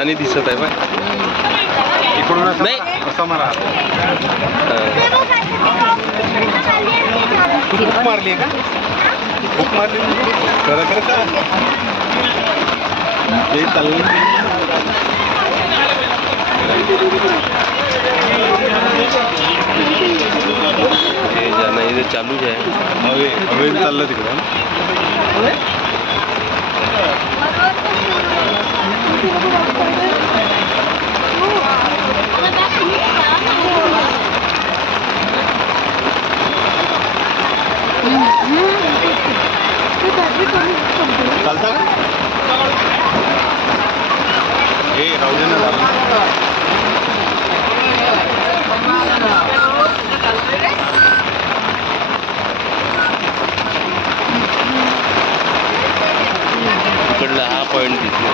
हाताने दिसत आहे बा. इकडून नाही. असं मला तू हुक मारली का? हुक मारली खरं खरं का? हे चाललं हे जाणं इथे चालूच आहे. हवे चाललं तिकडं. चालता का? हे राहू दे ना झालं. इकडला हा पॉईंट दिसतो.